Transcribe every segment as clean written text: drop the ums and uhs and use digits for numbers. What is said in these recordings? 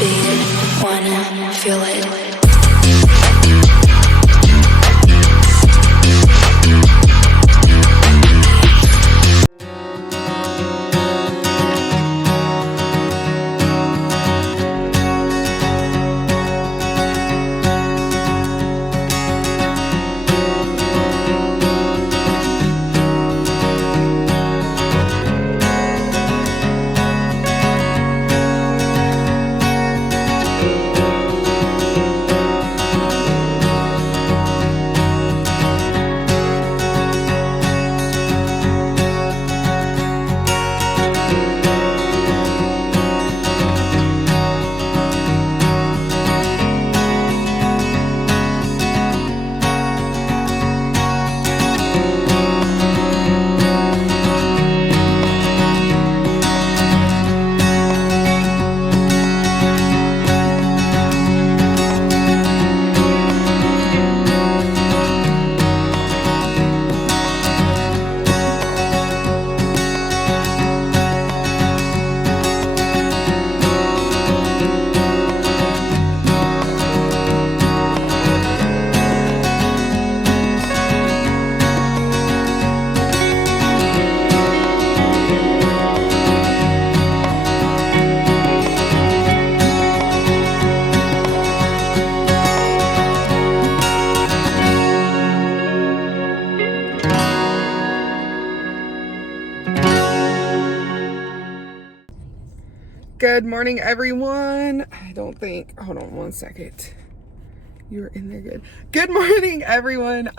beat, wanna feel it. Good morning, everyone. Hold on one second. You're in there good. Good morning, everyone.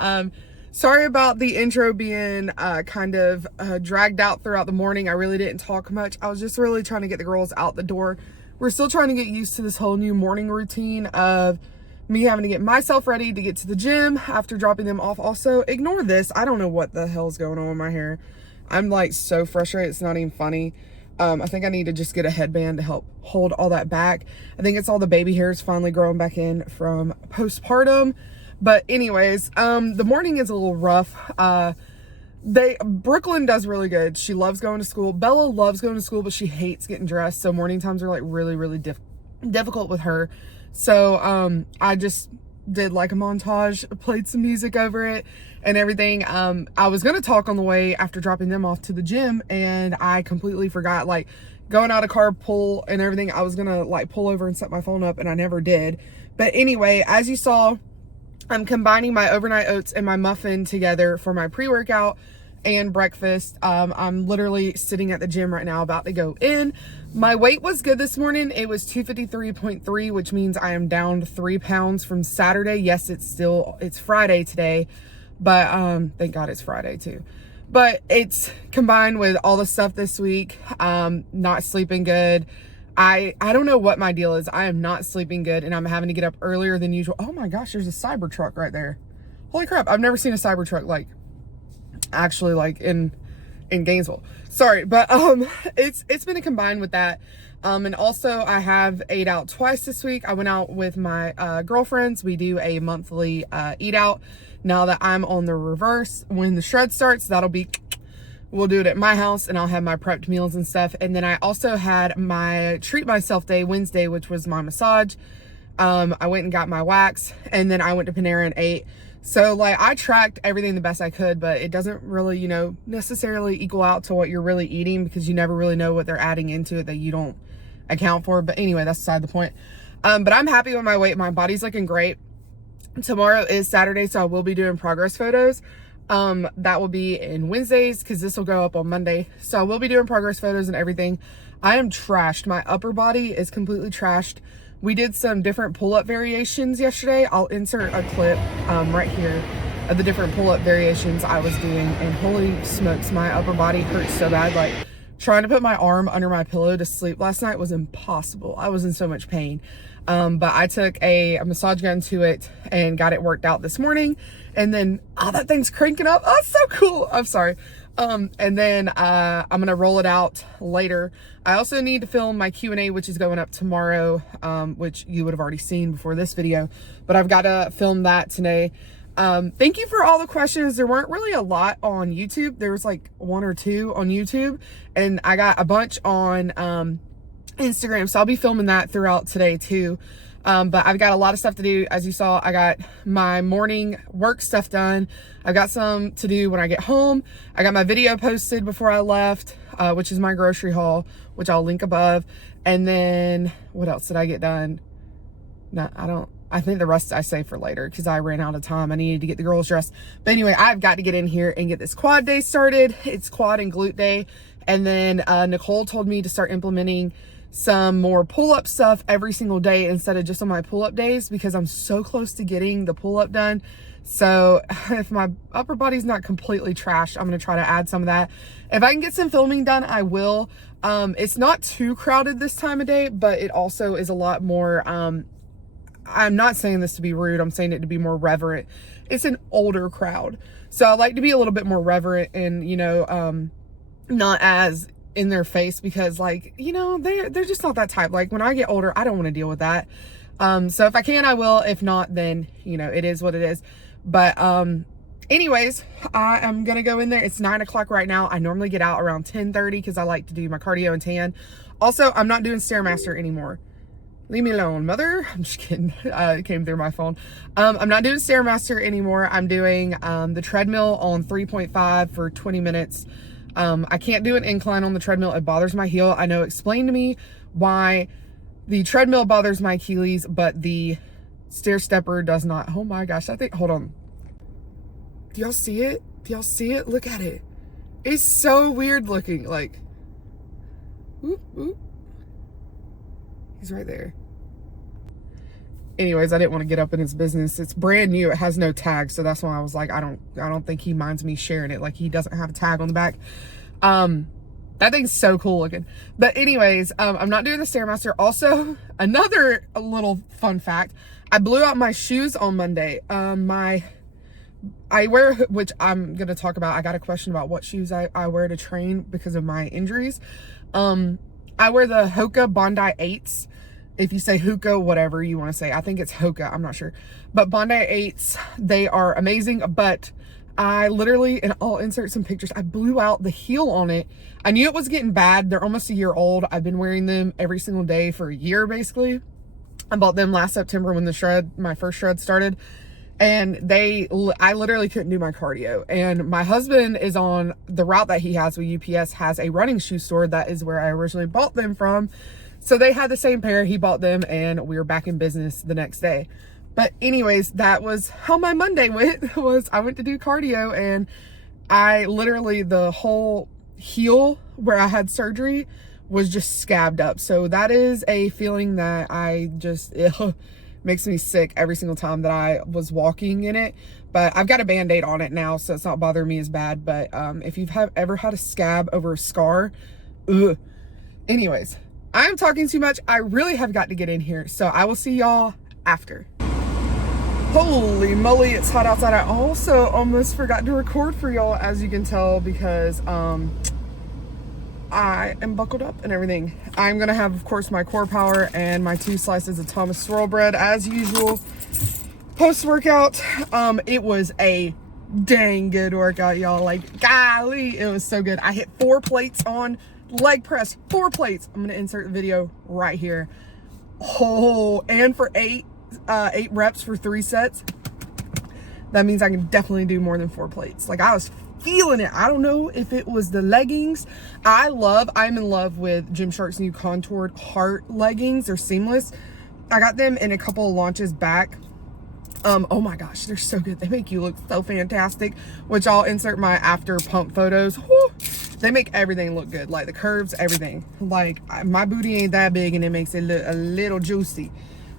Sorry about the intro being kind of dragged out throughout the morning. I really didn't talk much. I was just really trying to get the girls out the door. We're still trying to get used to this whole new morning routine of me having to get myself ready to get to the gym after dropping them off. Also, ignore this. I don't know what the hell's going on with my hair. I'm like so frustrated. It's not even funny. I think I need to just get a headband to help hold all that back. I think it's all the baby hairs finally growing back in from postpartum. But anyways, the morning is a little rough. Brooklyn does really good. She loves going to school. Bella loves going to school, but she hates getting dressed. So morning times are like really, really difficult with her. So, I just did like a montage, played some music over it and everything. I was going to talk on the way after dropping them off to the gym, and I completely forgot, like going out of car pull and everything. I was going to like pull over and set my phone up, and I never did. But anyway, as you saw, I'm combining my overnight oats and my muffin together for my pre-workout and breakfast. I'm literally sitting at the gym right now about to go in. My weight was good this morning. It was 253.3, which means I am down 3 pounds from Saturday. Yes, it's Friday today, but thank God it's Friday too. But it's combined with all the stuff this week. Not sleeping good. I don't know what my deal is. I am not sleeping good, and I'm having to get up earlier than usual. Oh my gosh, there's a Cybertruck right there. Holy crap, I've never seen a Cybertruck like actually like in Gainesville. Sorry, but it's been a combined with that. And also I have ate out twice this week. I went out with my girlfriends. We do a monthly eat out. Now that I'm on the reverse, when the shred starts, we'll do it at my house, and I'll have my prepped meals and stuff. And then I also had my treat myself day Wednesday, which was my massage. I went and got my wax, and then I went to Panera and ate. So like I tracked everything the best I could, but it doesn't really, you know, necessarily equal out to what you're really eating, because you never really know what they're adding into it that you don't account for. But anyway, that's beside the point. But I'm happy with my weight. My body's looking great. Tomorrow is Saturday, so I will be doing progress photos. That will be in Wednesdays, because this will go up on Monday. So I will be doing progress photos and everything. I am trashed. My upper body is completely trashed. We did some different pull-up variations yesterday. I'll insert a clip right here of the different pull-up variations I was doing, and holy smokes, my upper body hurts so bad. Like trying to put my arm under my pillow to sleep last night was impossible. I was in so much pain. But I took a massage gun to it and got it worked out this morning. And then, that thing's cranking up. Oh, it's so cool. I'm sorry. And then I'm going to roll it out later. I also need to film my Q&A, which is going up tomorrow, which you would have already seen before this video. But I've got to film that today. Thank you for all the questions. There weren't really a lot on YouTube. There was like 1 or 2 on YouTube. And I got a bunch on Instagram. So I'll be filming that throughout today too. But I've got a lot of stuff to do. As you saw, I got my morning work stuff done. I've got some to do when I get home. I got my video posted before I left, which is my grocery haul, which I'll link above. And then what else did I get done? No, I think the rest I save for later because I ran out of time. I needed to get the girls dressed. But anyway, I've got to get in here and get this quad day started. It's quad and glute day. And then Nicole told me to start implementing some more pull-up stuff every single day instead of just on my pull-up days, because I'm so close to getting the pull-up done. So if my upper body's not completely trashed, I'm going to try to add some of that. If I can get some filming done, I will. It's not too crowded this time of day, but it also is a lot more, I'm not saying this to be rude, I'm saying it to be more reverent. It's an older crowd. So I like to be a little bit more reverent and, you know, not as in their face, because like, you know, they're just not that type. Like when I get older, I don't want to deal with that. So if I can, I will. If not, then, you know, it is what it is. But anyways, I am gonna go in there. It's 9 o'clock right now. I normally get out around 10:30 because I like to do my cardio and tan. Also, I'm not doing Stairmaster anymore. Leave me alone, mother. I'm just kidding. It came through my phone. I'm not doing Stairmaster anymore. I'm doing the treadmill on 3.5 for 20 minutes. I can't do an incline on the treadmill. It bothers my heel. I know, explain to me why the treadmill bothers my Achilles, but the stair stepper does not. Oh my gosh, I think, hold on. Do y'all see it? Do y'all see it? Look at it. It's so weird looking. Like, oop, oop. He's right there. Anyways, I didn't want to get up in his business. It's brand new. It has no tag. So that's why I was like, I don't think he minds me sharing it. Like, he doesn't have a tag on the back. That thing's so cool looking. But anyways, I'm not doing the Stairmaster. Also, another little fun fact, I blew out my shoes on Monday. I wear, which I'm going to talk about. I got a question about what shoes I wear to train because of my injuries. I wear the Hoka Bondi 8s. If you say Hoka, whatever you want to say. I think it's Hoka. I'm not sure. But Bondi 8s, they are amazing. But I literally, and I'll insert some pictures, I blew out the heel on it. I knew it was getting bad. They're almost a year old. I've been wearing them every single day for a year, basically. I bought them last September when my first shred started. And I literally couldn't do my cardio. And my husband is on the route that he has with UPS, has a running shoe store. That is where I originally bought them from. So they had the same pair. He bought them and we were back in business the next day. But anyways, that was how my Monday went. Was I went to do cardio, and I literally, the whole heel where I had surgery was just scabbed up. So that is a feeling that I just, makes me sick every single time that I was walking in it. But I've got a Band-Aid on it now, so it's not bothering me as bad. But if you've ever had a scab over a scar, ugh. Anyways, I'm talking too much. I really have got to get in here. So I will see y'all after. Holy moly, it's hot outside. I also almost forgot to record for y'all, as you can tell, because I am buckled up and everything. I'm gonna have, of course, my core power and my 2 slices of Thomas swirl bread as usual. Post-workout, it was a dang good workout, y'all. Like, golly, it was so good. I hit 4 plates on leg press, 4 plates. I'm gonna insert the video right here. Oh, and for 8 reps for 3 sets. That means I can definitely do more than 4 plates. Like, I was feeling it. I don't know if it was the leggings. I'm in love with Gymshark's new contoured heart leggings. They're seamless. I got them in a couple of launches back. Oh my gosh, they're so good. They make you look so fantastic, which I'll insert my after pump photos. Woo! They make everything look good, like the curves, everything. Like, my booty ain't that big and it makes it look a little juicy.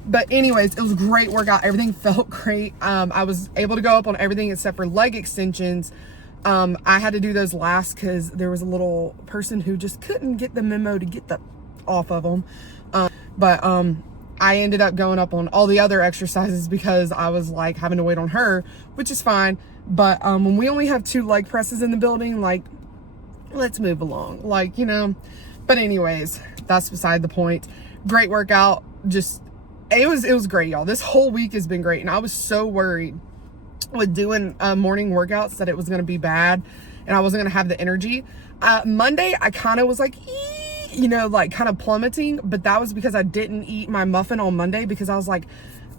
But anyways, it was a great workout. Everything felt great. I was able to go up on everything except for leg extensions. I had to do those last because there was a little person who just couldn't get the memo to get off of them. But I ended up going up on all the other exercises because I was like having to wait on her, which is fine. But when we only have 2 leg presses in the building, like, let's move along, like, you know. But anyways, that's beside the point. Great workout. Just, it was great, y'all. This whole week has been great, and I was so worried with doing morning workouts that it was going to be bad and I wasn't going to have the energy. Monday, I kind of was like, you know, like kind of plummeting, but that was because I didn't eat my muffin on Monday, because I was like,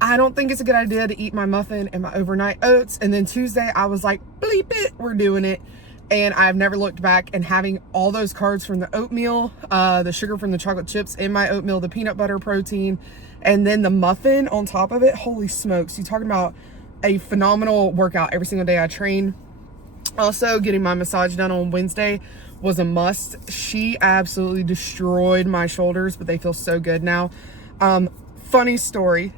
I don't think it's a good idea to eat my muffin and my overnight oats. And then Tuesday I was like, bleep it, we're doing it. And I've never looked back, and having all those carbs from the oatmeal, the sugar from the chocolate chips in my oatmeal, the peanut butter protein, and then the muffin on top of it, holy smokes, you're talking about a phenomenal workout every single day I train. Also, getting my massage done on Wednesday was a must. She absolutely destroyed my shoulders, but they feel so good now. Funny story.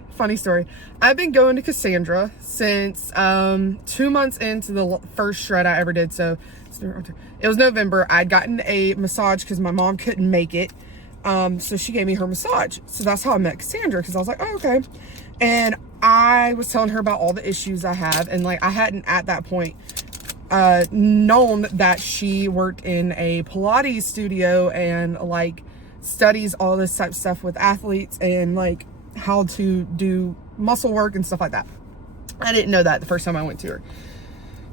I've been going to Cassandra since 2 months into the first shred I ever did. So it was November. I'd gotten a massage because my mom couldn't make it. So she gave me her massage. So that's how I met Cassandra, because I was like, oh, okay. And I was telling her about all the issues I have. And like, I hadn't at that point known that she worked in a Pilates studio and like studies all this type of stuff with athletes and like how to do muscle work and stuff like that. I didn't know that the first time I went to her.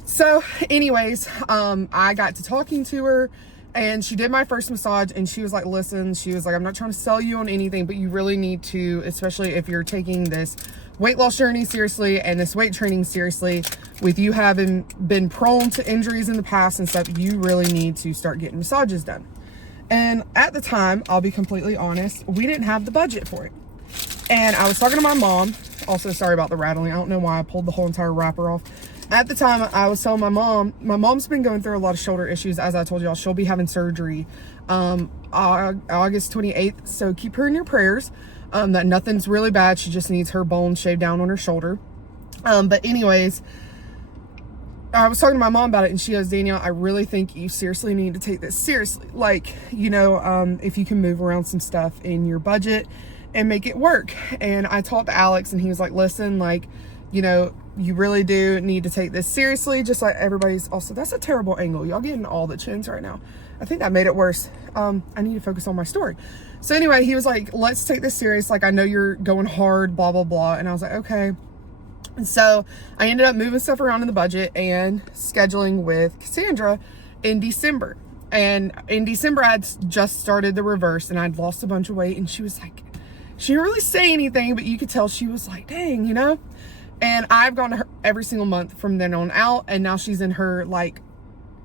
So anyways, I got to talking to her, and she did my first massage, and she was like, listen, she was like, I'm not trying to sell you on anything, but you really need to, especially if you're taking this weight loss journey seriously and this weight training seriously, with you having been prone to injuries in the past and stuff, you really need to start getting massages done. And at the time, I'll be completely honest, we didn't have the budget for it. And I was talking to my mom. Also, sorry about the rattling. I don't know why I pulled the whole entire wrapper off. At the time, I was telling my mom's been going through a lot of shoulder issues. As I told y'all, she'll be having surgery August 28th. So keep her in your prayers. That nothing's really bad. She just needs her bone shaved down on her shoulder. But anyways, I was talking to my mom about it, and she goes, Danielle, I really think you seriously need to take this seriously. Like, you know, if you can move around some stuff in your budget and make it work. And I talked to Alex, and he was like, listen, like, you know, you really do need to take this seriously, just like everybody's. Also, that's a terrible angle. Y'all getting all the chins right now. I think that made it worse. I need to focus on my story. So anyway, he was like, let's take this serious. Like, I know you're going hard, blah, blah, blah. And I was like, okay. And so I ended up moving stuff around in the budget and scheduling with Cassandra in December. And in December, I'd just started the reverse, and I'd lost a bunch of weight. And she was like, she didn't really say anything, but you could tell she was like, dang, you know? And I've gone to her every single month from then on out. And now she's in her, like,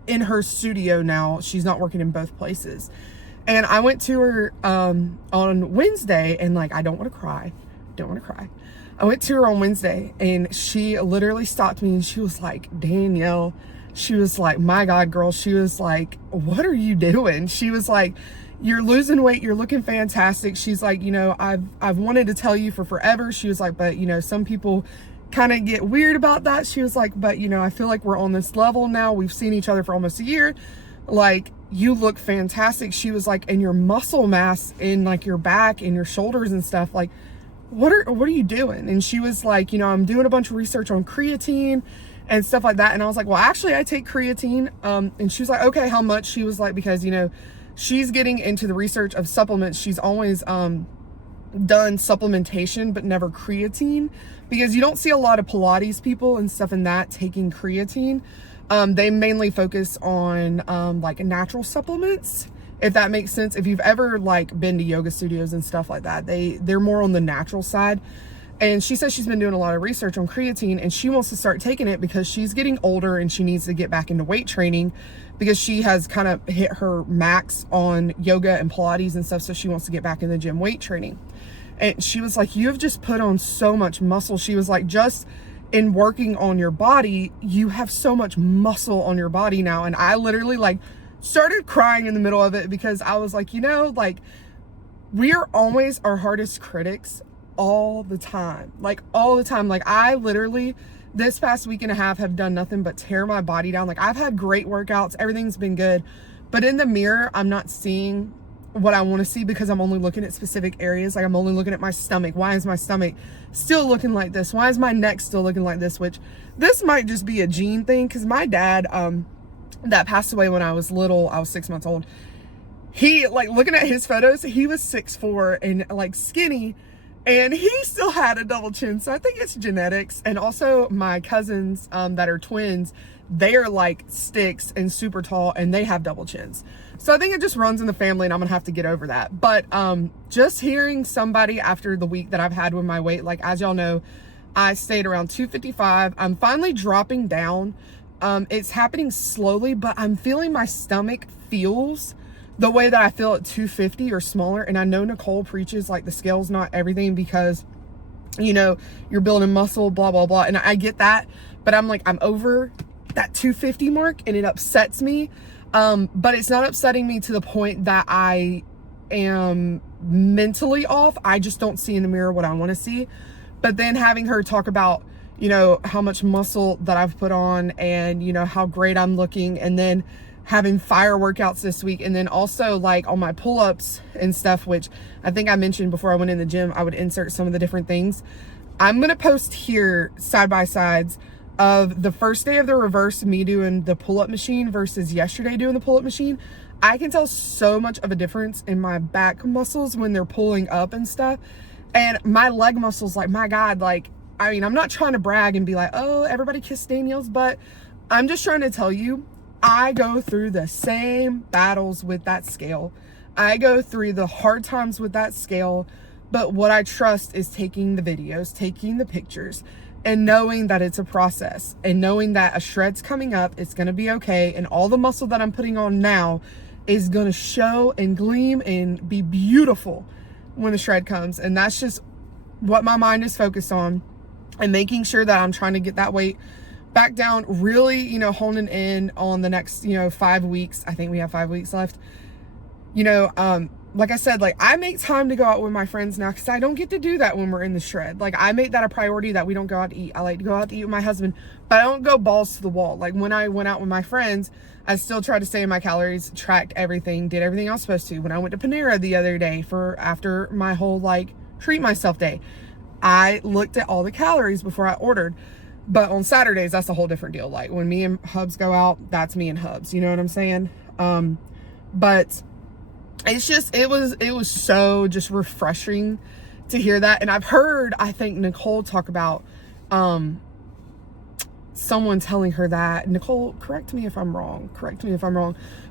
in her studio now. She's not working in both places. And I went to her on Wednesday, and like, I don't want to cry. I went to her on Wednesday, and she literally stopped me, and she was like, Danielle, she was like, my God, girl. She was like, what are you doing? She was like, you're losing weight. You're looking fantastic. She's like, you know, I've wanted to tell you for forever. She was like, but you know, some people kind of get weird about that. She was like, but you know, I feel like we're on this level now. We've seen each other for almost a year. Like, you look fantastic. She was like, and your muscle mass in like your back and your shoulders and stuff, like, what are you doing? And she was like, you know, I'm doing a bunch of research on creatine and stuff like that. And I was like, well, actually I take creatine. And she was like, okay, how much? She was like, because, you know, she's getting into the research of supplements. She's always done supplementation, but never creatine, because you don't see a lot of Pilates people and stuff in that taking creatine. They mainly focus on like natural supplements, if that makes sense. If you've ever like been to yoga studios and stuff like that, they're more on the natural side. And she says she's been doing a lot of research on creatine, and she wants to start taking it because she's getting older and she needs to get back into weight training, because she has kind of hit her max on yoga and Pilates and stuff. So she wants to get back in the gym weight training. And she was like, you have just put on so much muscle. She was like, just in working on your body, you have so much muscle on your body now. And I literally like started crying in the middle of it, because I was like, you know, like, we are always our hardest critics all the time. Like, I literally this past week and a half have done nothing but tear my body down. Like, I've had great workouts, everything's been good, but in the mirror, I'm not seeing what I want to see, because I'm only looking at specific areas. Like, I'm only looking at my stomach. Why is my stomach still looking like this? Why is my neck still looking like this? Which this might just be a gene thing, because my dad, that passed away when I was little, I was 6 months old. He, like, looking at his photos, he was 6'4" and like skinny. and he still had a double chin. So I think it's genetics. And also my cousins that are twins, they are like sticks and super tall, and they have double chins. So I think it just runs in the family, and I'm gonna have to get over that. But just hearing somebody after the week that I've had with my weight, like as y'all know, I stayed around 255. I'm finally dropping down. It's happening slowly, but I'm feeling my stomach feels the way that I feel at 250 or smaller. And I know Nicole preaches like the scale's not everything because, you know, you're building muscle, blah, blah, blah. And I get that, but I'm like, I'm over that 250 mark, and it upsets me. But it's not upsetting me to the point that I am mentally off. I just don't see in the mirror what I want to see. But then having her talk about, you know, how much muscle that I've put on, and, you know, how great I'm looking, and then having fire workouts this week, and then also like on my pull-ups and stuff, which I think I mentioned before I went in the gym, I would insert some of the different things. I'm going to post here side by sides of the first day of the reverse, me doing the pull-up machine versus yesterday doing the pull-up machine. I can tell so much of a difference in my back muscles when they're pulling up and stuff. And my leg muscles, like, my God, like, I mean, I'm not trying to brag and be like, oh, everybody kiss Daniel's, but I'm just trying to tell you, I go through the same battles with that scale. I go through the hard times with that scale, but what I trust is taking the videos, taking the pictures, and knowing that it's a process, and knowing that a shred's coming up, it's going to be okay, and all the muscle that I'm putting on now is going to show and gleam and be beautiful when the shred comes. And that's just what my mind is focused on, and making sure that I'm trying to get that weight back down, really, you know, honing in on the next, you know, 5 weeks. I think we have 5 weeks left. You know, like I said, like, I make time to go out with my friends now, because I don't get to do that when we're in the shred. Like, I make that a priority that we don't go out to eat. I like to go out to eat with my husband, but I don't go balls to the wall. Like, when I went out with my friends, I still tried to stay in my calories, tracked everything, did everything I was supposed to. When I went to Panera the other day after my whole, like, treat myself day, I looked at all the calories before I ordered. But on Saturdays, that's a whole different deal. Like, when me and Hubs go out, that's me and Hubs. You know what I'm saying? But it's just, it was so just refreshing to hear that. And I've heard, I think, Nicole talk about someone telling her that. Nicole, correct me if I'm wrong.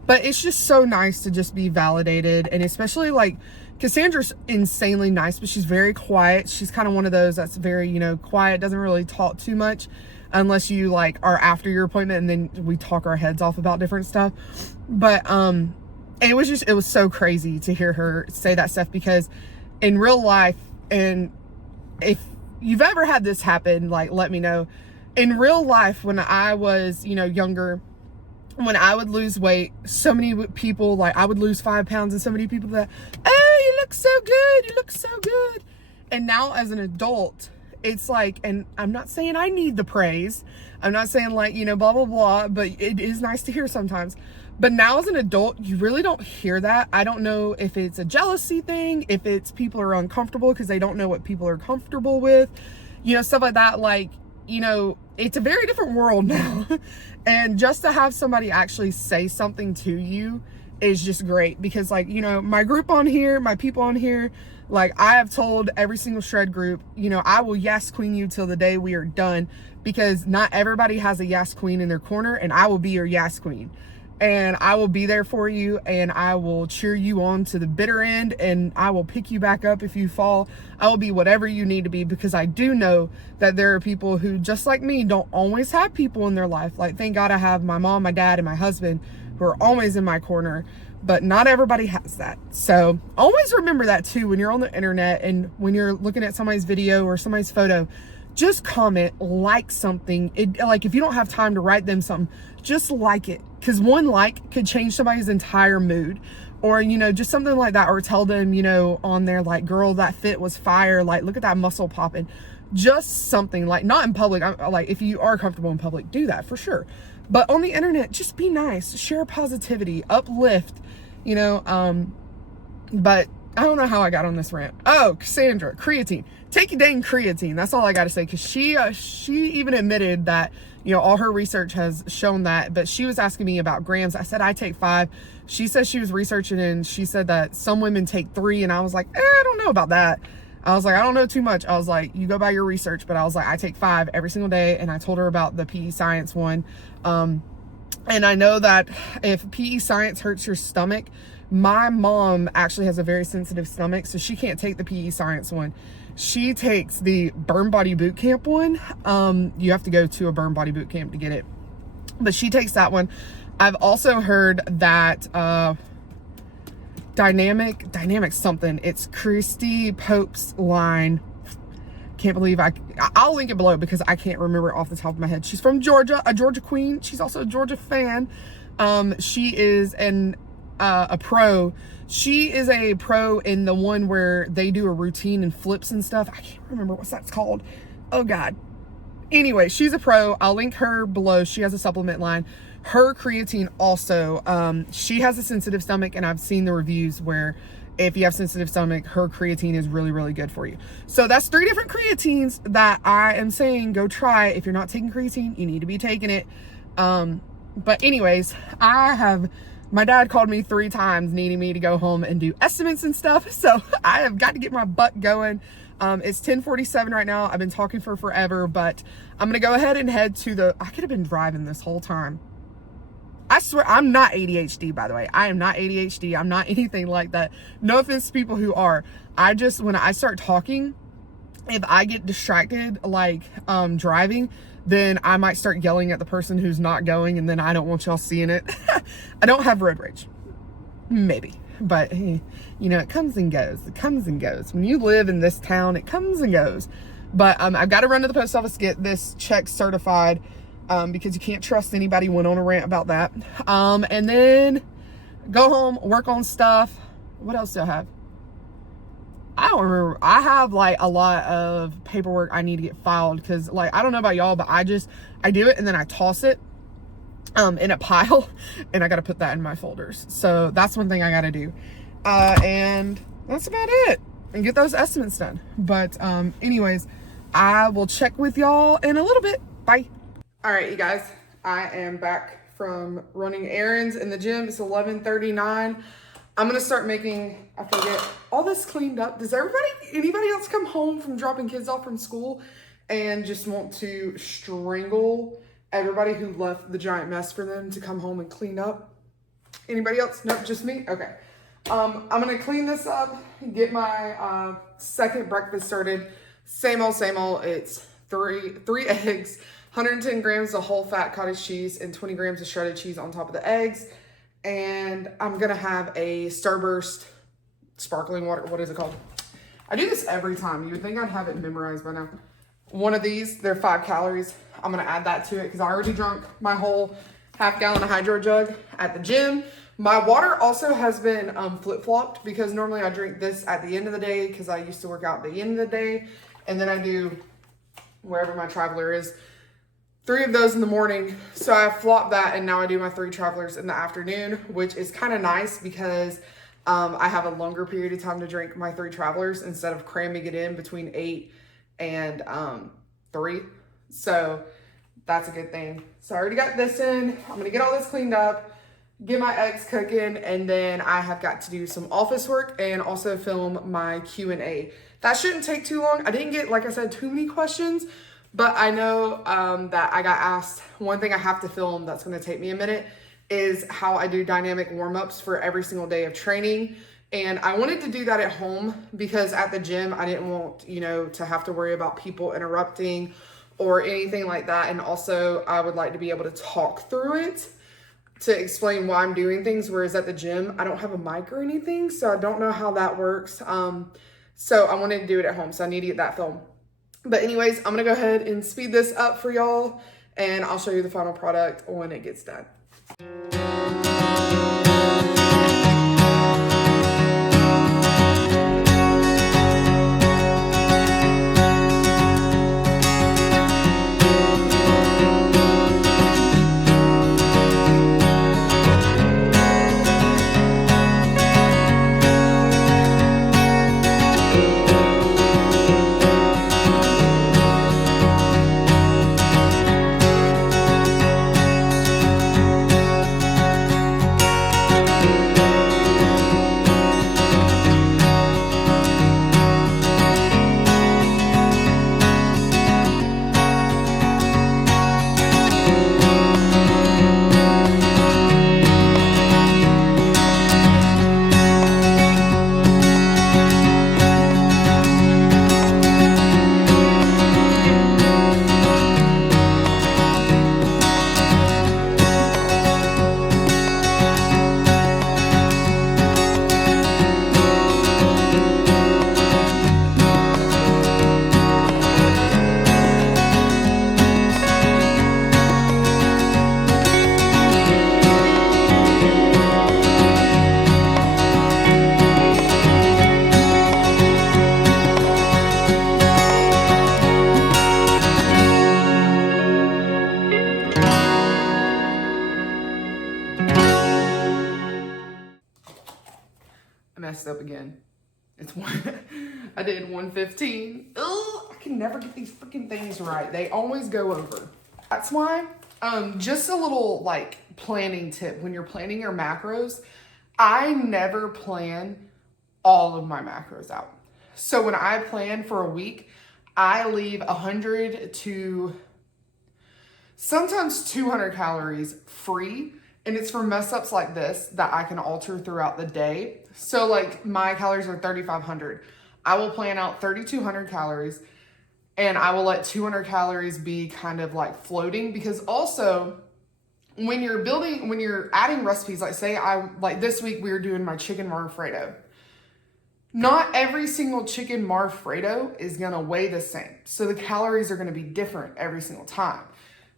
But it's just so nice to just be validated. And especially, like, Cassandra's insanely nice, but she's very quiet. She's kind of one of those that's very, you know, quiet, doesn't really talk too much unless you, like, are after your appointment, and then we talk our heads off about different stuff. But it was so crazy to hear her say that stuff, because in real life, and if you've ever had this happen, like, let me know. In real life, when I was, you know, younger, when I would lose weight, so many people, like, I would lose 5 pounds, and so many people that, oh, you look so good. And now as an adult, it's like, and I'm not saying I need the praise. I'm not saying, like, you know, blah, blah, blah, but it is nice to hear sometimes. But now as an adult, you really don't hear that. I don't know if it's a jealousy thing, if it's people are uncomfortable because they don't know what people are comfortable with, you know, stuff like that. Like, you know, it's a very different world now. And just to have somebody actually say something to you is just great, because, like, you know, my group on here, my people on here, like, I have told every single shred group, you know, I will yes queen you till the day we are done, because not everybody has a yes queen in their corner, and I will be your yes queen. And I will be there for you, and I will cheer you on to the bitter end, and I will pick you back up if you fall. I will be whatever you need to be, because I do know that there are people who, just like me, don't always have people in their life. Like, thank God I have my mom, my dad, and my husband who are always in my corner, but not everybody has that. So always remember that too, when you're on the internet and when you're looking at somebody's video or somebody's photo. Just comment, like something. Like, if you don't have time to write them something, just like it, because one like could change somebody's entire mood. Or, you know, just something like that. Or tell them, you know, on there, like, girl, that fit was fire, like, look at that muscle popping. Just something, like, not in public. Like, if you are comfortable in public, do that for sure. But on the internet, just be nice, share positivity, uplift, you know. But I don't know how I got on this rant. Oh, Cassandra, creatine. Take your dang creatine. That's all I got to say, because she even admitted that, you know, all her research has shown that. But she was asking me about grams. I said I take 5. She said she was researching, and she said that some women take 3, and I was like, I don't know about that. I was like, I don't know too much. I was like, you go by your research, but I was like, I take 5 every single day. And I told her about the PeScience one. And I know that if PeScience hurts your stomach, my mom actually has a very sensitive stomach, so she can't take the PeScience one. She takes the Burn Body Boot Camp one. You have to go to a Burn Body Boot Camp to get it, but she takes that one. I've also heard that dynamic something. It's Christy Pope's line. Can't believe I'll link it below because I can't remember it off the top of my head. She's from Georgia, a Georgia queen. She's also a Georgia fan. She is a pro. She is a pro in the one where they do a routine and flips and stuff. I can't remember what that's called. Oh God. Anyway, she's a pro. I'll link her below. She has a supplement line. Her creatine also, she has a sensitive stomach, and I've seen the reviews where if you have sensitive stomach, her creatine is really, really good for you. So that's 3 different creatines that I am saying go try. If you're not taking creatine, you need to be taking it. But anyways, my dad called me 3 times needing me to go home and do estimates and stuff. So I have got to get my butt going. It's 10:47 right now. I've been talking for forever, but I'm going to go ahead and head to I could have been driving this whole time. I swear, I'm not ADHD, by the way. I am not ADHD. I'm not anything like that. No offense to people who are. When I start talking, if I get distracted, like driving, then I might start yelling at the person who's not going, and then I don't want y'all seeing it. I don't have road rage. Maybe. But, you know, it comes and goes. It comes and goes. When you live in this town, it comes and goes. But I've got to run to the post office to get this check certified. Because you can't trust anybody. Went on a rant about that. And then go home, work on stuff. What else do I have? I don't remember. I have like a lot of paperwork I need to get filed because, like, I don't know about y'all, but I do it and then I toss it in a pile, and I got to put that in my folders. So that's one thing I got to do. And that's about it. And get those estimates done. But anyways, I will check with y'all in a little bit. Bye. All right, you guys, I am back from running errands in the gym. It's 11:39. I'm gonna start making, I forget, all this cleaned up. Does anybody else come home from dropping kids off from school and just want to strangle everybody who left the giant mess for them to come home and clean up? Anybody else? Nope, just me? Okay. I'm gonna clean this up, get my second breakfast started. Same old, same old. It's three eggs, 110 grams of whole fat cottage cheese, and 20 grams of shredded cheese on top of the eggs. And I'm gonna have a Starburst sparkling water. What is it called? I do this every time. You would think I'd have it memorized by now. One of these, they're 5 calories. I'm gonna add that to it because I already drunk my whole half-gallon of hydro jug at the gym. My water also has been flip-flopped because normally I drink this at the end of the day because I used to work out at the end of the day. And then I do wherever my traveler is. 3 of those in the morning. So I flopped that, and now I do my 3 travelers in the afternoon, which is kind of nice because I have a longer period of time to drink my 3 travelers instead of cramming it in between 8 and 3. So that's a good thing. So I already got this in. I'm gonna get all this cleaned up, get my eggs cooking, and then I have got to do some office work and also film my Q&A. That shouldn't take too long. I didn't get, like I said, too many questions, but I know that I got asked. One thing I have to film that's going to take me a minute is how I do dynamic warm-ups for every single day of training. And I wanted to do that at home because at the gym, I didn't want, to have to worry about people interrupting or anything like that. And also I would like to be able to talk through it to explain why I'm doing things. Whereas at the gym, I don't have a mic or anything. So I don't know how that works. So I wanted to do it at home. So I need to get that film. But anyways, I'm going to go ahead and speed this up for y'all, and I'll show you the final product when it gets done. messed up again. It's one. I did 115. Ugh, I can never get these freaking things right. They always go over. That's why, just a little like planning tip. When you're planning your macros, I never plan all of my macros out. So when I plan for a week, I leave 100 to sometimes 200 calories free. And it's for mess ups like this that I can alter throughout the day. So like my calories are 3,500. I will plan out 3,200 calories and I will let 200 calories be kind of like floating, because also when you're adding recipes, like say like this week we were doing my chicken marfredo. Not every single chicken marfredo is gonna weigh the same. So the calories are gonna be different every single time.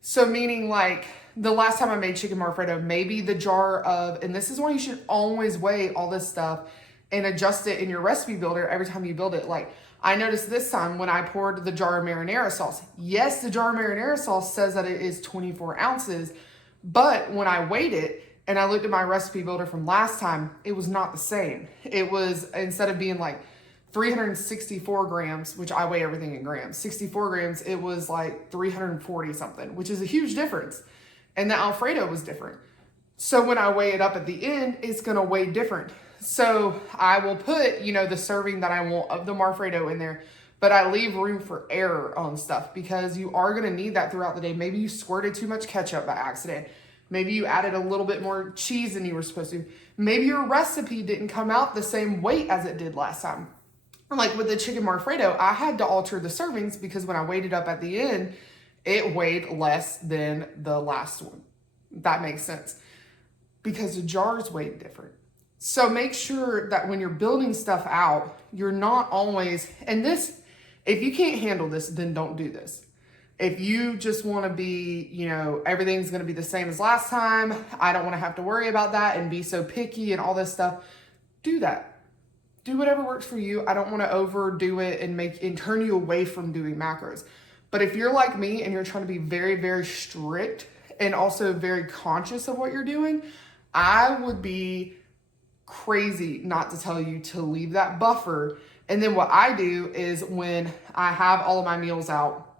So meaning like the last time I made chicken marfredo, maybe the jar of, and this is why you should always weigh all this stuff and adjust it in your recipe builder every time you build it. Like I noticed this time when I poured the jar of marinara sauce. Yes, the jar of marinara sauce says that it is 24 ounces, but when I weighed it and I looked at my recipe builder from last time, it was not the same. It was, instead of being like 364 grams, which I weigh everything in grams, 64 grams, it was like 340 something, which is a huge difference. And the Alfredo was different. So when I weigh it up at the end, it's gonna weigh different. So I will put, the serving that I want of the Marfredo in there, but I leave room for error on stuff because you are gonna need that throughout the day. Maybe you squirted too much ketchup by accident. Maybe you added a little bit more cheese than you were supposed to. Maybe your recipe didn't come out the same weight as it did last time. Like with the chicken Marfredo, I had to alter the servings because when I weighed it up at the end, it weighed less than the last one. That makes sense because the jars weighed different. So make sure that when you're building stuff out, you're not always, and this, if you can't handle this, then don't do this. If you just want to be, everything's going to be the same as last time, I don't want to have to worry about that and be so picky and all this stuff, do that. Do whatever works for you. I don't want to overdo it and turn you away from doing macros. But if you're like me and you're trying to be very, very strict and also very conscious of what you're doing, I would be crazy not to tell you to leave that buffer. And then what I do is when I have all of my meals out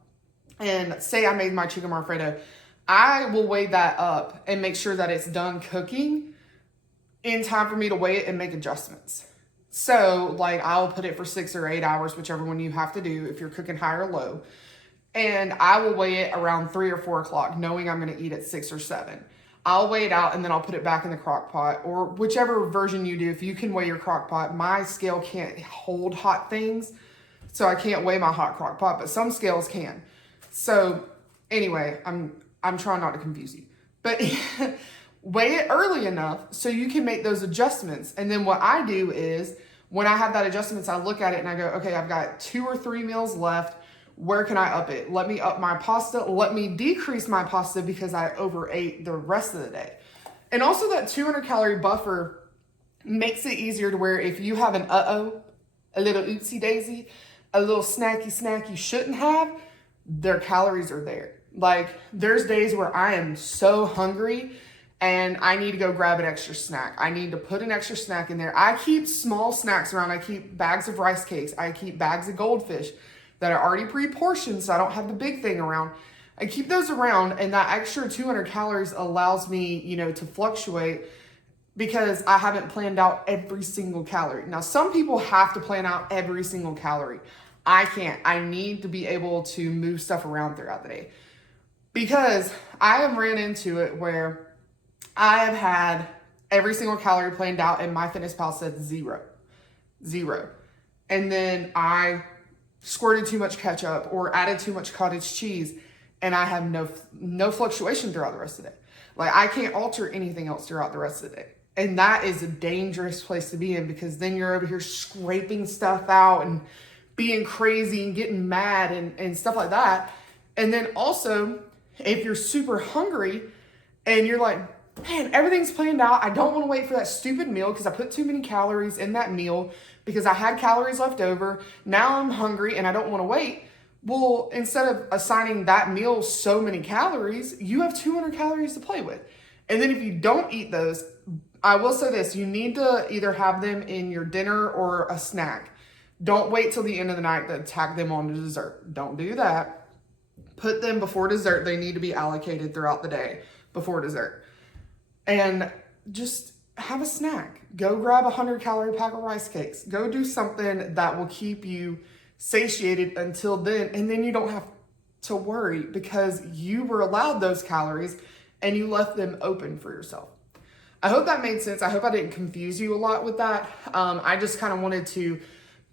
and say I made my chicken Marfredo, I will weigh that up and make sure that it's done cooking in time for me to weigh it and make adjustments. So like I'll put it for 6 or 8 hours, whichever one you have to do if you're cooking high or low. And I will weigh it around 3 or 4 o'clock, knowing I'm going to eat at 6 or 7. I'll weigh it out and then I'll put it back in the crock pot, or whichever version you do. If you can weigh your crock pot, my scale can't hold hot things, so I can't weigh my hot crock pot, but some scales can. So anyway, I'm trying not to confuse you, but weigh it early enough so you can make those adjustments. And then what I do is when I have that adjustments, I look at it and I go, okay, I've got 2 or 3 meals left. Where can I up it? Let me up my pasta. Let me decrease my pasta because I overate the rest of the day. And also that 200 calorie buffer makes it easier to where if you have an a little oopsie daisy, a little snacky snack you shouldn't have, their calories are there. Like there's days where I am so hungry and I need to go grab an extra snack. I need to put an extra snack in there. I keep small snacks around. I keep bags of rice cakes. I keep bags of goldfish that are already pre-portioned, so I don't have the big thing around. I keep those around, and that extra 200 calories allows me, to fluctuate because I haven't planned out every single calorie. Now, some people have to plan out every single calorie. I can't. I need to be able to move stuff around throughout the day because I have ran into it where I have had every single calorie planned out and MyFitnessPal said 0. And then I squirted too much ketchup or added too much cottage cheese and I have no fluctuation throughout the rest of the day. Like I can't alter anything else throughout the rest of the day. And that is a dangerous place to be in because then you're over here scraping stuff out and being crazy and getting mad and stuff like that. And then also if you're super hungry and you're like, man, everything's planned out. I don't want to wait for that stupid meal because I put too many calories in that meal because I had calories left over. Now I'm hungry and I don't want to wait. Well, instead of assigning that meal so many calories, you have 200 calories to play with. And then if you don't eat those, I will say this, you need to either have them in your dinner or a snack. Don't wait till the end of the night to tack them on to dessert. Don't do that. Put them before dessert. They need to be allocated throughout the day before dessert. And just have a snack. Go grab a 100-calorie pack of rice cakes. Go do something that will keep you satiated until then. And then you don't have to worry because you were allowed those calories and you left them open for yourself. I hope that made sense. I hope I didn't confuse you a lot with that. I just kind of wanted to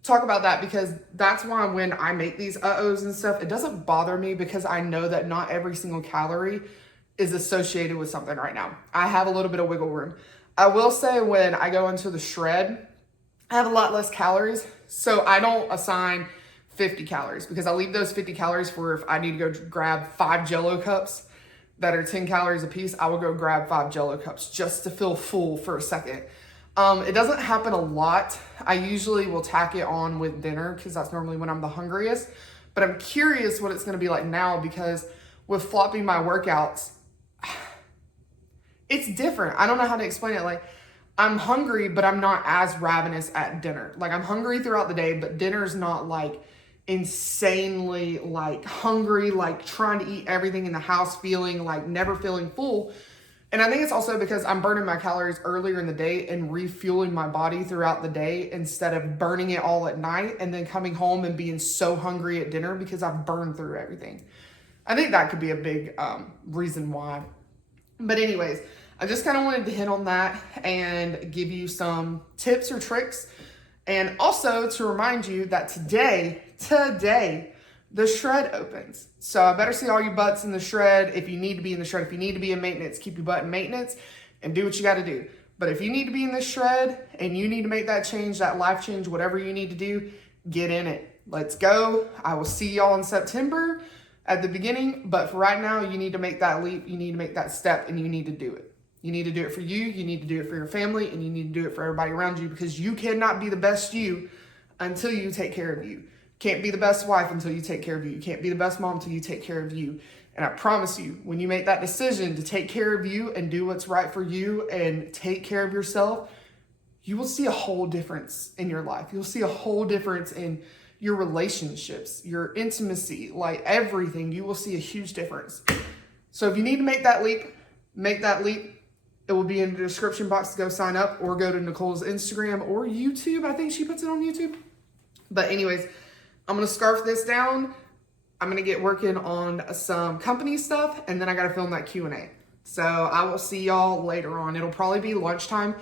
talk about that because that's why when I make these uh-ohs and stuff, it doesn't bother me because I know that not every single calorie is associated with something right now. I have a little bit of wiggle room. I will say when I go into the shred, I have a lot less calories. So I don't assign 50 calories because I leave those 50 calories for if I need to go grab 5 Jell-O cups that are 10 calories a piece, I will go grab 5 Jell-O cups just to feel full for a second. It doesn't happen a lot. I usually will tack it on with dinner because that's normally when I'm the hungriest. But I'm curious what it's going to be like now because with flopping my workouts, it's different. I don't know how to explain it. Like, I'm hungry, but I'm not as ravenous at dinner. Like, I'm hungry throughout the day, but dinner's not like insanely like hungry, like trying to eat everything in the house, feeling like never feeling full. And I think it's also because I'm burning my calories earlier in the day and refueling my body throughout the day instead of burning it all at night and then coming home and being so hungry at dinner because I've burned through everything. I think that could be a big reason why. But anyways, I just kind of wanted to hit on that and give you some tips or tricks. And also to remind you that today, the shred opens. So I better see all you butts in the shred. If you need to be in the shred, if you need to be in maintenance, keep your butt in maintenance and do what you got to do. But if you need to be in this shred and you need to make that change, that life change, whatever you need to do, get in it. Let's go. I will see y'all in September at the beginning. But for right now, you need to make that leap. You need to make that step and you need to do it. You need to do it for you. You need to do it for your family and you need to do it for everybody around you because you cannot be the best you until you take care of you. Can't be the best wife until you take care of you. You can't be the best mom until you take care of you. And I promise you, when you make that decision to take care of you and do what's right for you and take care of yourself, you will see a whole difference in your life. You'll see a whole difference in your relationships, your intimacy, like everything. You will see a huge difference. So if you need to make that leap, make that leap. It will be in the description box to go sign up or go to Nicole's Instagram or YouTube. I think she puts it on YouTube. But anyways, I'm going to scarf this down. I'm going to get working on some company stuff, and then I got to film that Q&A. So I will see y'all later on. It'll probably be lunchtime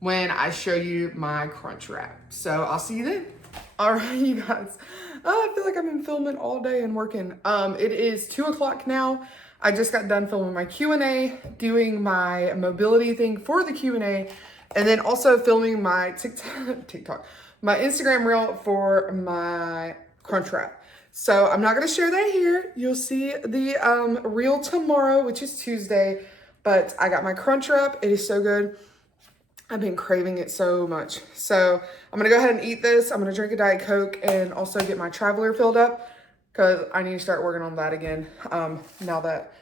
when I show you my crunch wrap. So I'll see you then. All right, you guys. I feel like I've been filming all day and working. It is 2 o'clock now. I just got done filming my Q&A, doing my mobility thing for the Q&A, and then also filming my TikTok, my Instagram reel for my crunch wrap. So I'm not going to share that here. You'll see the reel tomorrow, which is Tuesday, but I got my crunch wrap. It is so good. I've been craving it so much. So I'm going to go ahead and eat this. I'm going to drink a Diet Coke and also get my traveler filled up because I need to start working on that again now that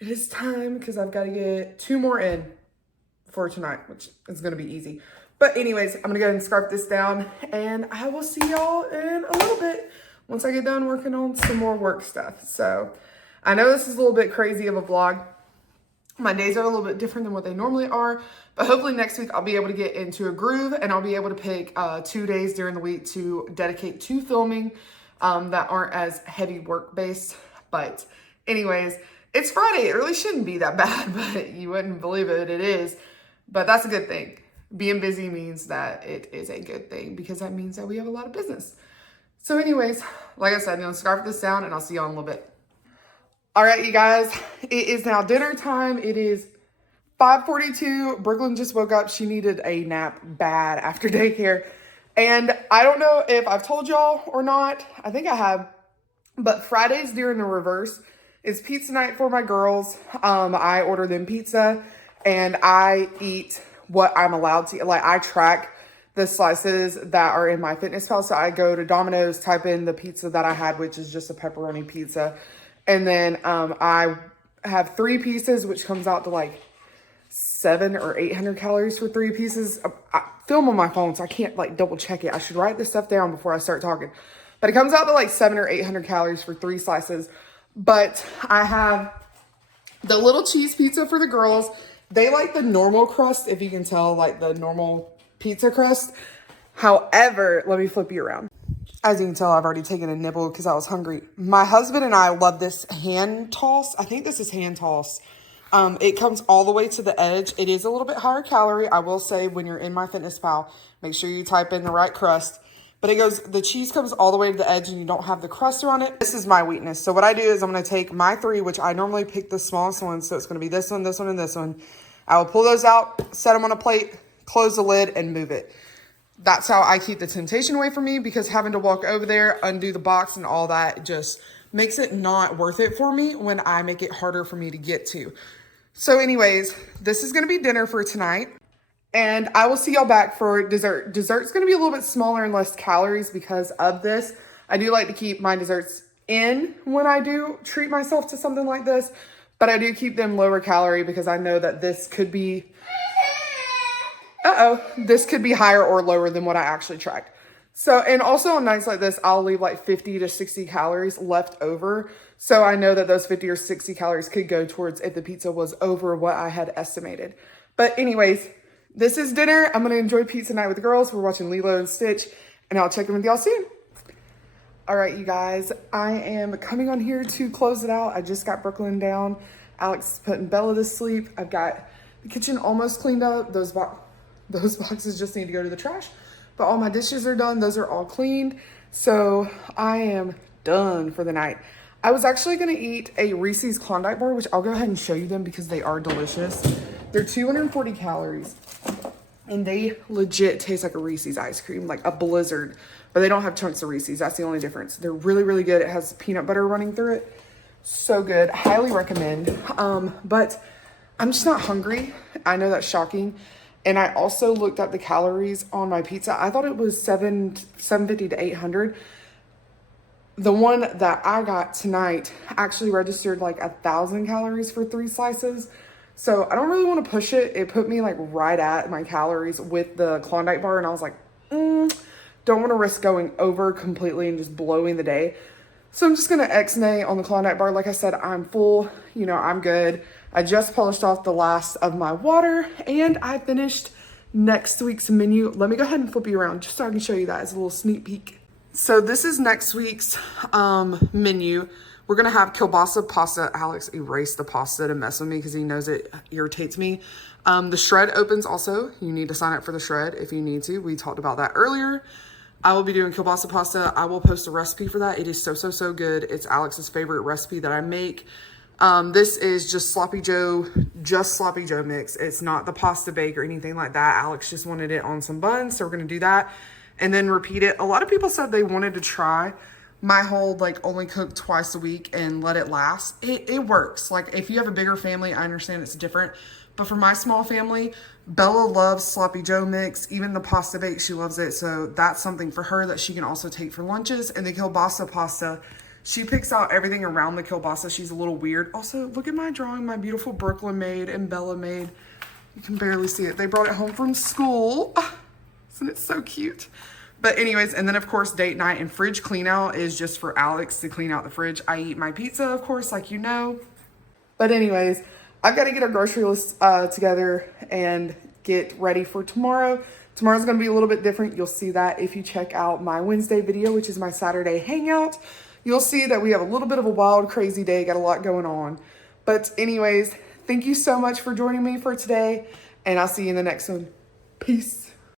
it is time because I've got to get 2 more in for tonight, which is going to be easy. But anyways, I'm going to go ahead and scarf this down and I will see y'all in a little bit once I get done working on some more work stuff. So I know this is a little bit crazy of a vlog. My days are a little bit different than what they normally are, but hopefully next week I'll be able to get into a groove and I'll be able to pick 2 days during the week to dedicate to filming that aren't as heavy work based. But anyways, it's Friday. It really shouldn't be that bad, but you wouldn't believe it. It is, but that's a good thing. Being busy means that it is a good thing because that means that we have a lot of business. So anyways, like I said, I'm going to scarf this down and I'll see y'all in a little bit. All right, you guys, it is now dinner time. It is 5:42. Brooklyn just woke up. She needed a nap bad after daycare. And I don't know if I've told y'all or not. I think I have. But Fridays during the reverse is pizza night for my girls. I order them pizza and I eat what I'm allowed to. Like, I track the slices that are in my fitness pal. So I go to Domino's, type in the pizza that I had, which is just a pepperoni pizza. And then I have 3 pieces, which comes out to like 700 or 800 calories for 3 pieces. I film on my phone, so I can't like double check it. I should write this stuff down before I start talking. But it comes out to like 700 or 800 calories for 3 slices. But I have the little cheese pizza for the girls. They like the normal crust, if you can tell, like the normal pizza crust. However, let me flip you around. As you can tell, I've already taken a nibble because I was hungry. My husband and I love this hand toss. I think this is hand toss. It comes all the way to the edge. It is a little bit higher calorie. I will say when you're in MyFitnessPal, make sure you type in the right crust. But it goes, the cheese comes all the way to the edge and you don't have the crust on it. This is my weakness. So what I do is I'm going to take my 3, which I normally pick the smallest ones. So it's going to be this one, this one, and this one. I will pull those out, set them on a plate, close the lid, and move it. That's how I keep the temptation away from me, because having to walk over there, undo the box and all that just makes it not worth it for me when I make it harder for me to get to. So anyways, this is going to be dinner for tonight. And I will see y'all back for dessert. Dessert's going to be a little bit smaller and less calories because of this. I do like to keep my desserts in when I do treat myself to something like this. But I do keep them lower calorie because I know that this could be... this could be higher or lower than what I actually tracked. So, and also on nights like this, I'll leave like 50 to 60 calories left over. So I know that those 50 or 60 calories could go towards if the pizza was over what I had estimated. But anyways, this is dinner. I'm going to enjoy pizza night with the girls. We're watching Lilo and Stitch, and I'll check in with y'all soon. All right, you guys, I am coming on here to close it out. I just got Brooklyn down. Alex is putting Bella to sleep. I've got the kitchen almost cleaned up. Those boxes just need to go to the trash, but all my dishes are done. Those are all cleaned. So I am done for the night. I was actually going to eat a Reese's Klondike bar, which I'll go ahead and show you them because they are delicious. They're 240 calories and they legit taste like a Reese's ice cream, like a Blizzard, but they don't have chunks of Reese's. That's the only difference. They're really, really good. It has peanut butter running through it. So good. Highly recommend. But I'm just not hungry. I know that's shocking. And I also looked at the calories on my pizza. I thought it was 750 to 800. The one that I got tonight actually registered like 1,000 calories for 3 slices. So I don't really want to push it. It put me like right at my calories with the Klondike bar. And I was like, don't want to risk going over completely and just blowing the day. So I'm just going to X-nay on the Klondike bar. Like I said, I'm full. You know, I'm good. I just polished off the last of my water and I finished next week's menu. Let me go ahead and flip you around just so I can show you that as a little sneak peek. So this is next week's menu. We're going to have kielbasa pasta. Alex erased the pasta to mess with me because he knows it irritates me. The shred opens also. You need to sign up for the shred if you need to. We talked about that earlier. I will be doing kielbasa pasta. I will post a recipe for that. It is so good. It's Alex's favorite recipe that I make. This is just sloppy Joe mix. It's not the pasta bake or anything like that. Alex just wanted it on some buns, so we're going to do that and then repeat it. A lot of people said they wanted to try my whole like only cook twice a week and let it last. It works. Like if you have a bigger family, I understand it's different, but for my small family, Bella loves sloppy Joe mix. Even the pasta bake, she loves it. So that's something for her that she can also take for lunches. And the kielbasa pasta, she picks out everything around the kielbasa. She's a little weird. Also, look at my drawing my beautiful Brooklyn made and Bella made. You can barely see it. They brought it home from school. Isn't it so cute? But anyways, and then of course, date night and fridge clean out is just for Alex to clean out the fridge. I eat my pizza, of course, like you know. But anyways, I've got to get our grocery list together and get ready for tomorrow. Tomorrow's going to be a little bit different. You'll see that if you check out my Wednesday video, which is my Saturday hangout. You'll see that we have a little bit of a wild, crazy day. Got a lot going on. But anyways, thank you so much for joining me for today. And I'll see you in the next one. Peace.